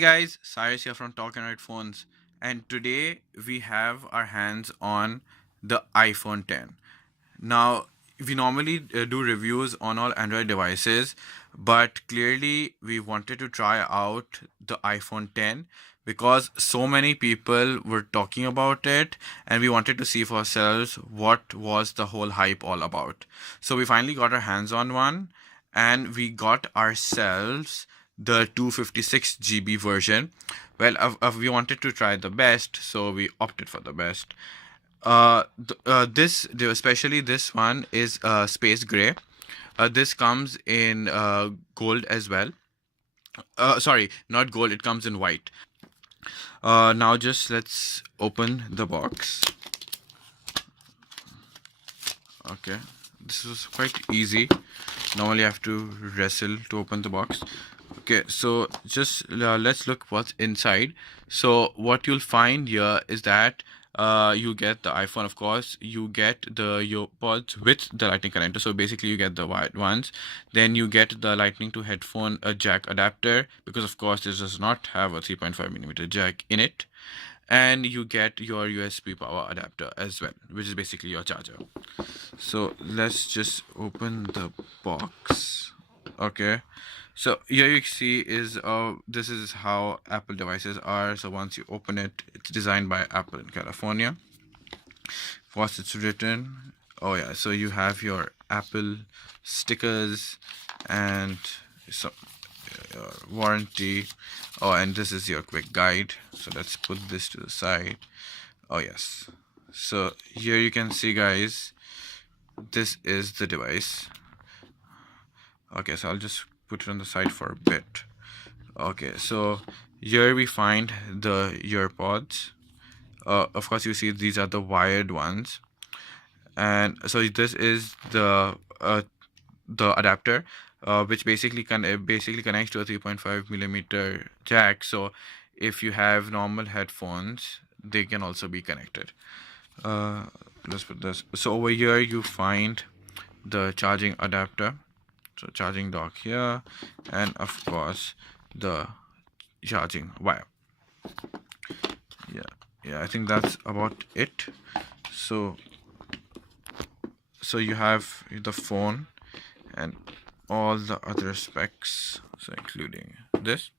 Guys, Cyrus here from Talk Android Phones, and today we have our hands on the iPhone 10. Now, we normally do reviews on all Android devices, but clearly we wanted to try out the iPhone 10 because so many people were talking about it, and we wanted to see for ourselves what was the whole hype all about. So we finally got our hands on one, and we got ourselves the 256 GB version. Well, we wanted to try the best, so we opted for the best. Especially this one is space gray. This comes in gold as well. Sorry, not gold. It comes in white. Now just let's open the box. Okay, this was quite easy. Normally I have to wrestle to open the box. Okay, so just let's look what's inside. So what you'll find here is that you get the iPhone, of course. You get the your pods with the lightning connector. So basically, you get the white ones. Then you get the lightning to headphone jack adapter, because of course this does not have a 3.5 millimeter jack in it. And you get your USB power adapter as well, which is basically your charger. So let's just open the box. Okay, so here you see is this is how Apple devices are. So once you open it, it's designed by Apple in California. First it's written, oh yeah, so you have your Apple stickers and some warranty. Oh, and this is your quick guide. So let's put this to the side. Oh yes, so here you can see, guys, this is the device. Okay, so I'll just put it on the side for a bit. Okay, so here we find the earpods. Of course, you see these are the wired ones, and so this is the adapter, which basically connects to a 3.5 millimeter jack. So if you have normal headphones, they can also be connected. Uh, let's put this. So over here you find the charging adapter, so charging dock here, and of course the charging wire. Yeah, I think that's about it. So you have the phone and all the other specs, so including this.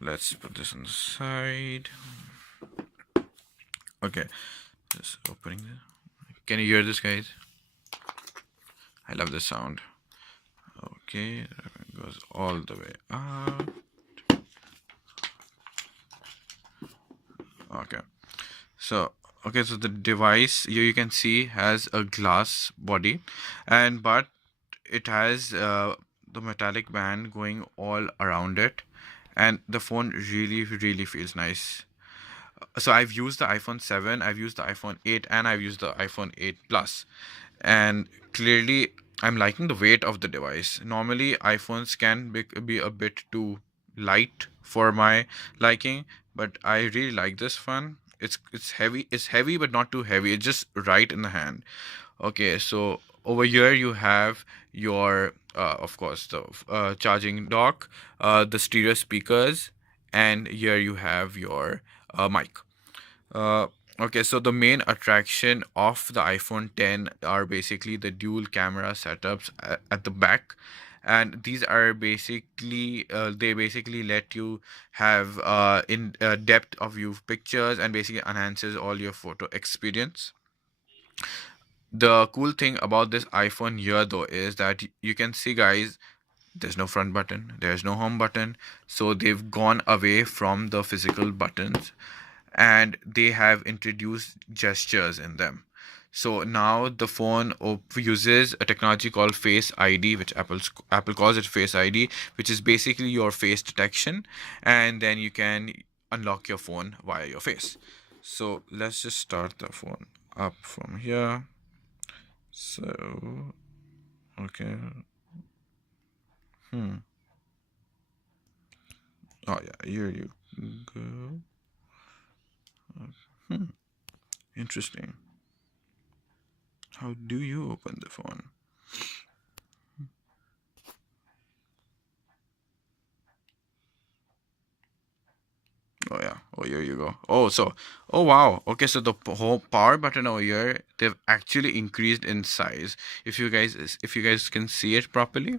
Let's put this on the side. Okay, just opening this. Can you hear this, guys? I love the sound. Okay, it goes all the way up. Okay, so so the device here you can see has a glass body, and but it has the metallic band going all around it, and the phone really feels nice. So I've used the iPhone 7, I've used the iPhone 8, and I've used the iPhone 8 Plus, and clearly I'm liking the weight of the device. Normally iPhones can be a bit too light for my liking, but I really like this one. It's heavy but not too heavy. It's just right in the hand. Okay, so over here you have your of course the charging dock, the stereo speakers, and here you have your mic. uh, okay, so the main attraction of the iPhone 10 are basically the dual camera setups at the back, and these are basically they basically let you have in depth of view pictures, and basically enhances all your photo experience. The cool thing about this iPhone here though is that you can see, guys, there's no front button, there's no home button. So they've gone away from the physical buttons, and they have introduced gestures in them. So now the phone uses a technology called Face ID, which Apple calls it Face ID, which is basically your face detection, and then you can unlock your phone via your face. So let's just start the phone up from here. So okay. Hmm. Oh yeah, here you go. Hmm. Interesting. How do you open the phone? Oh yeah. Oh, here you go. Oh, so, oh wow. Okay, so the whole power button over here, they've actually increased in size. If you guys can see it properly.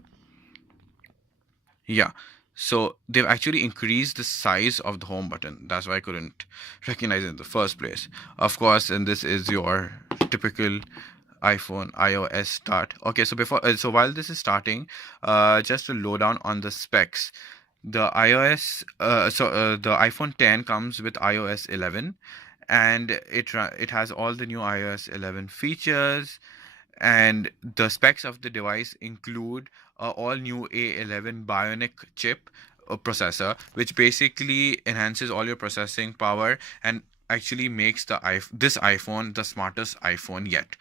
Yeah. So they've actually increased the size of the home button. That's why I couldn't recognize it in the first place. Of course, and this is your typical iPhone iOS start. Okay, so so while this is starting, just to low down on the specs. The the iPhone 10 comes with iOS 11, and it has all the new iOS 11 features, and the specs of the device include a all new A11 Bionic chip processor, which basically enhances all your processing power and actually makes this iPhone the smartest iPhone yet.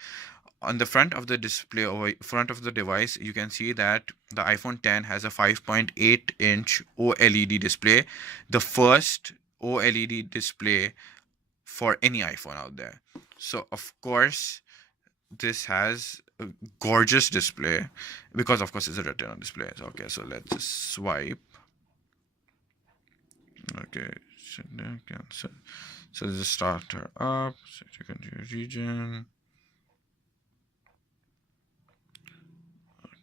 On the front of the display or front of the device, you can see that the iPhone 10 has a 5.8-inch OLED display, the first OLED display for any iPhone out there. So of course this has a gorgeous display because of course it's a retina display. Okay, so let's just swipe. Okay, cancel. So just start her up. So you can do region.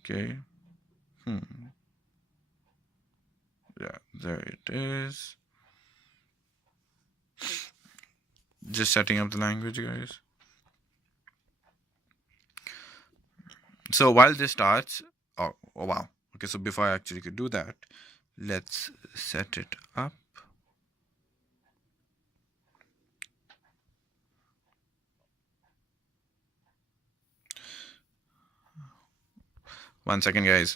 Okay. Yeah, there it is. Just setting up the language, guys. So while this starts, oh wow. Okay, so before I actually could do that, let's set it up. One second, guys.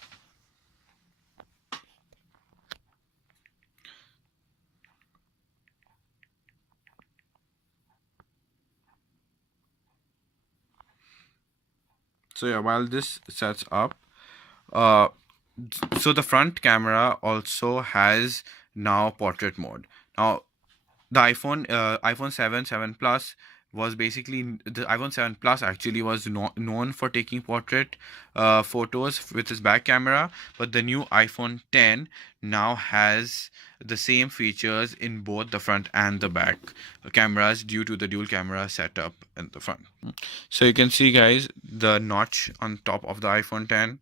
So yeah, while this sets up, uh, so the front camera also has now portrait mode. Now the iPhone 7 7 plus was basically the iPhone 7 plus actually was known for taking portrait photos with its back camera, but the new iPhone 10 now has the same features in both the front and the back cameras due to the dual camera setup in the front. So you can see, guys, the notch on top of the iPhone 10.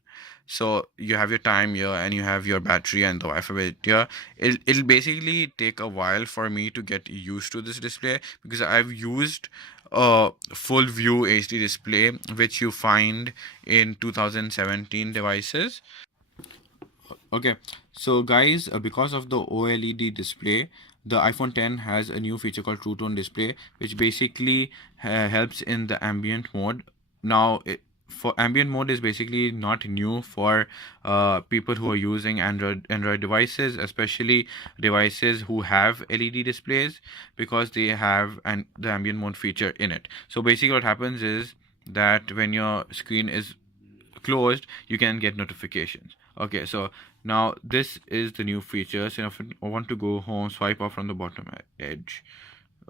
So you have your time here and you have your battery and the Wi-Fi bit here. It'll basically take a while for me to get used to this display because I've used a full view HD display which you find in 2017 devices. Okay, so guys, because of the OLED display, the iPhone 10 has a new feature called True Tone Display, which basically helps in the ambient mode. Now, for ambient mode is basically not new for people who are using Android devices, especially devices who have LED displays, because they have the ambient mode feature in it. So basically, what happens is that when your screen is closed, you can get notifications. Okay, so now this is the new feature. So if I want to go home, swipe up from the bottom edge.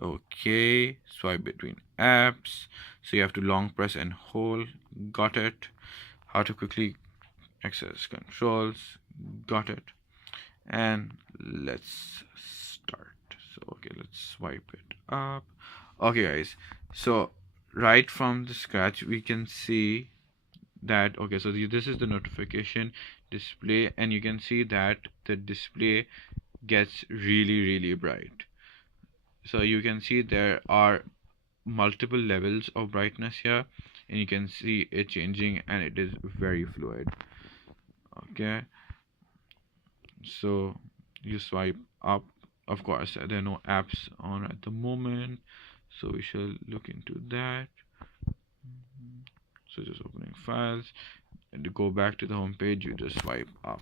Okay, swipe between apps. So you have to long press and hold. Got it. How to quickly access controls. Got it. And let's start. So okay, let's swipe it up. Okay, guys. So right from the scratch, we can see that okay, so this is the notification display, and you can see that the display gets really bright. So you can see there are multiple levels of brightness here, and you can see it changing, and it is very fluid. Okay, so you swipe up. Of course, there are no apps on at the moment, so we shall look into that. So just opening files, and to go back to the home page, you just swipe up.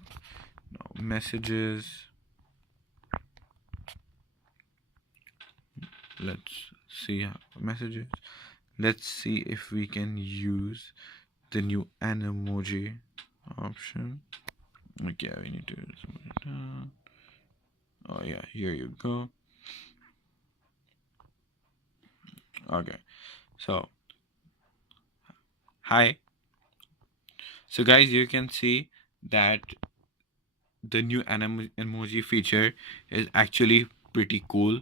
Now messages. Let's see messages. Let's see if we can use the new Animoji option. Okay, we need to zoom it down. Oh yeah, here you go. Okay, so hi. So guys, you can see that the new emoji feature is actually pretty cool.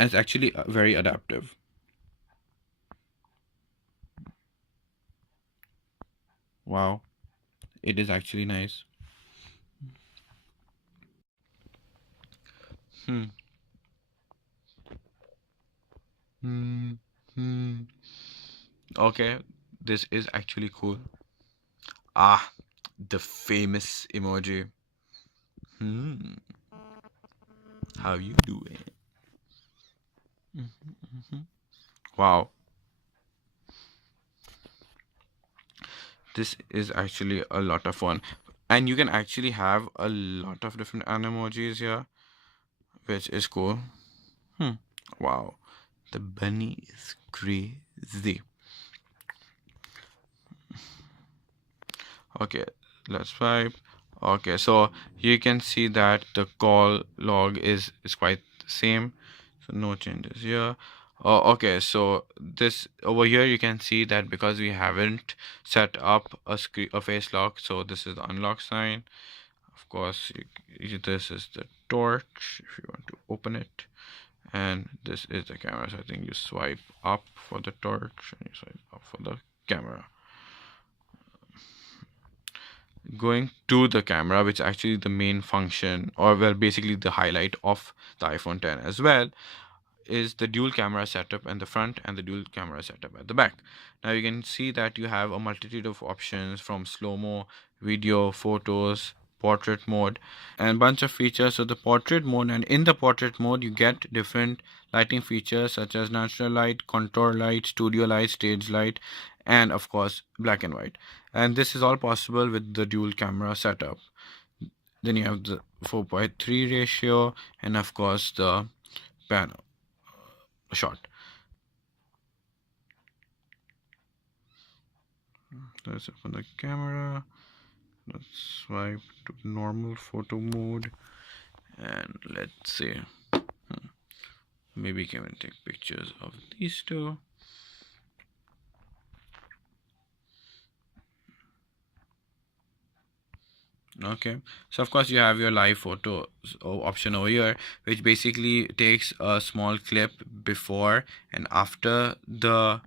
and it's actually very adaptive. Wow, it is actually nice. Hmm. Hmm. Hmm. Okay, this is actually cool. Ah, the famous emoji. Hmm. How you doing? Mhm. Wow, this is actually a lot of fun, and you can actually have a lot of different emojis here, which is cool. Hmm. Wow, the bunny is crazy. Okay, let's swipe. Okay, so you can see that the call log is quite the same, so no changes here. Oh, okay, so this over here you can see that because we haven't set up a face lock, so this is the unlock sign. Of course, this is the torch if you want to open it, and this is the camera. So I think you swipe up for the torch and you swipe up for the camera. Going to the camera, which is actually the main function, or well, basically the highlight of the iPhone 10 as well, is the dual camera setup at the front and the dual camera setup at the back. Now you can see that you have a multitude of options from slow-mo, video, photos, portrait mode, and bunch of features. So the portrait mode, and in the portrait mode you get different lighting features such as natural light, contour light, studio light, stage light, and of course black and white. And this is all possible with the dual camera setup. Then you have the 4:3 ratio, and of course the pan shot. Let's open the camera. Let's swipe to normal photo mode, and let's see. Maybe can take pictures of these two. Okay, so of course you have your live photo option over here, which basically takes a small clip before and after the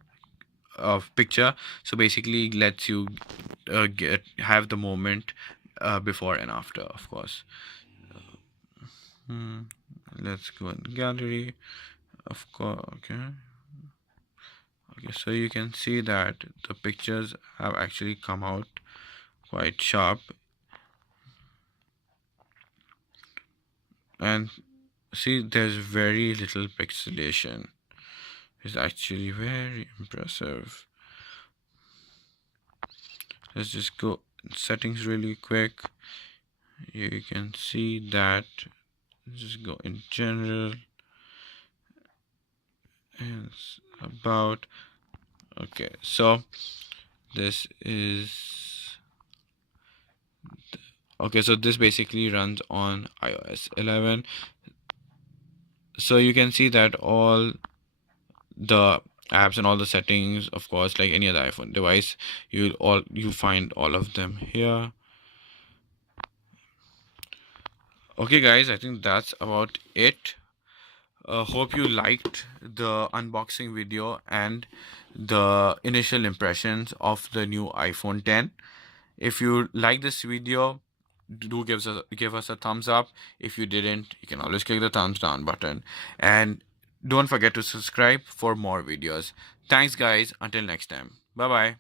picture. So basically lets you get have the moment before and after, of course. Hmm. Let's go in gallery. Of course, okay. Okay, so you can see that the pictures have actually come out quite sharp, and see there's very little pixelation. It's actually very impressive. Let's just go settings really quick. You can see that. Just go in general, and it's about. Okay, so this is okay, so this basically runs on iOS 11. So you can see that all the apps and all the settings, of course, like any other iPhone device, you find all of them here. Okay guys, I think that's about it. Hope you liked the unboxing video and the initial impressions of the new iPhone 10. If you like this video, do give us a thumbs up. If you didn't, you can always click the thumbs down button, and don't forget to subscribe for more videos. Thanks guys, until next time, bye bye.